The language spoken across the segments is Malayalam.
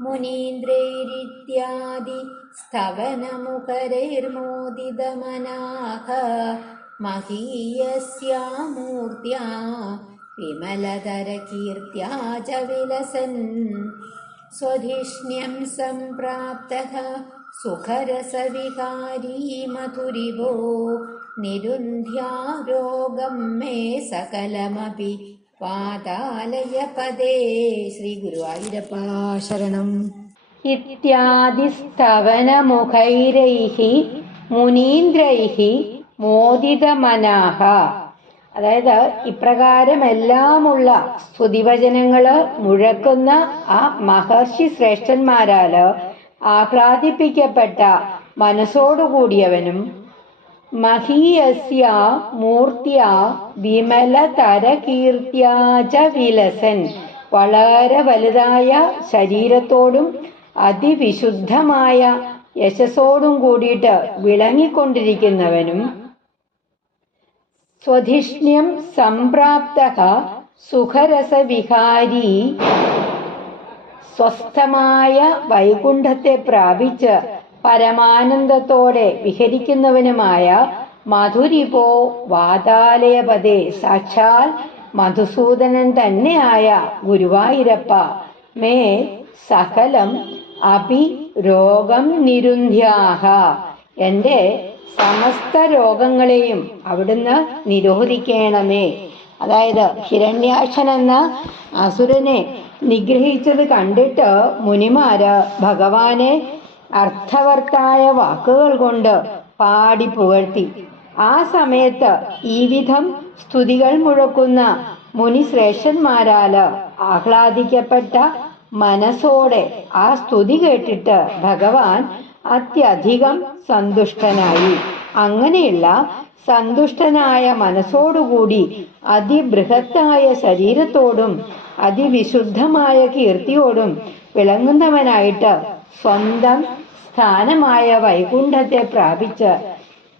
മുനീന്ദ്രൈരിത്യാദി സ്തവനമുഖരൈർമോദിതമനാഹ മഹീയസ്യാ മൂർത്തിയാ വിമലതരകീർത്തിയാ ച വിലസൻ സ്വധിഷ്ണ്യം സംപ്രാപ്തഃ സുഖരസവികാരീ മധുരിവോ നിരുന്ധ്യാരോഗം മേ സകലമപി ശ്രീ ഗുരുവായൂരപ്പ ശരണം. ഇത്യാദിസ്തവനമുഖൈരൈः മുനീന്ദ്രൈः മോദിതമനാഹ. അതായത് ഇപ്രകാരമെല്ലാമുള്ള സ്തുതിവചനങ്ങൾ മുഴക്കുന്ന ആ മഹർഷി ശ്രേഷ്ഠന്മാരാൽ ആഹ്ലാദിപ്പിക്കപ്പെട്ട മനസ്സോടുകൂടിയവനും മഹീയസ്യ മൂർത്തിയ വിമലതരകീർത്തിയാച വിലസൻ വളരെ വലുതായ ശരീരത്തോടും അതിവിശുദ്ധമായ യശസ്സോടും കൂടിയിട്ട് വിളങ്ങിക്കൊണ്ടിരിക്കുന്നവനും സ്വധിഷ്ണ്യം സംപ്രാപ്ത സുഖരസവിഹാരി സ്വസ്ഥമായ വൈകുണ്ഠത്തെ പ്രാപിച്ച് പരമാനന്ദത്തോടെ വിഹരിക്കുന്നവനുമായ മധുരിപോ വാതാലയപദേ. സാക്ഷാൽ മധുസൂദനൻ തന്നെയായ ഗുരുവായൂരപ്പ. മേ സകലം അപി രോഗം നിരുന്ധ്യാഹ. എന്റെ സമസ്ത രോഗങ്ങളെയും അവിടുന്ന് നിരോധിക്കണമേ. അതായത് ഹിരണ്യാക്ഷൻ എന്ന അസുരനെ നിഗ്രഹിച്ചത് കണ്ടിട്ട് മുനിമാര് ഭഗവാനെ അർത്ഥവർത്തായ വാക്കുകൾ കൊണ്ട് പാടി പുകഴ്ത്തി. ആ സമയത്ത് ഈ വിധം സ്തുതികൾ മുഴക്കുന്ന മുനിശ്രേഷ്ഠന്മാരാൽ ആഹ്ലാദിക്കപ്പെട്ട മനസ്സോടെ ആ സ്തുതി കേട്ടിട്ട് ഭഗവാൻ അത്യധികം സന്തുഷ്ടനായി. അങ്ങനെയുള്ള സന്തുഷ്ടനായ മനസ്സോടുകൂടി അതിബൃഹത്തായ ശരീരത്തോടും അതിവിശുദ്ധമായ കീർത്തിയോടും വിളങ്ങുന്നവനായിട്ട് സ്വന്തം സ്ഥാനമായ വൈകുണ്ഠത്തെ പ്രാപിച്ച്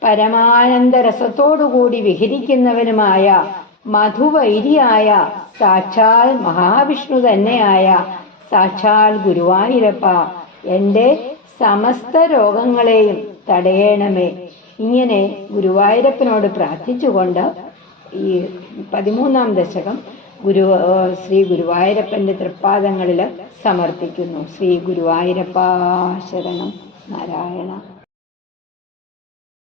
പരമാനന്ദരസത്തോടുകൂടി വിഹരിക്കുന്നവനുമായ മധുവൈരിയായ സാക്ഷാൽ മഹാവിഷ്ണു തന്നെയായ സാക്ഷാൽ ഗുരുവായൂരപ്പ എന്റെ സമസ്ത രോഗങ്ങളെയും തടയണമേ. ഇങ്ങനെ ഗുരുവായൂരപ്പനോട് പ്രാർത്ഥിച്ചുകൊണ്ട് ഈ പതിമൂന്നാം ദശകം ഗുരു ശ്രീ ഗുരുവായൂരപ്പന്റെ തൃപ്പാദങ്ങളിൽ സമർപ്പിക്കുന്നു. ശ്രീ ഗുരുവായൂരപ്പ ശരണം നാരായണ.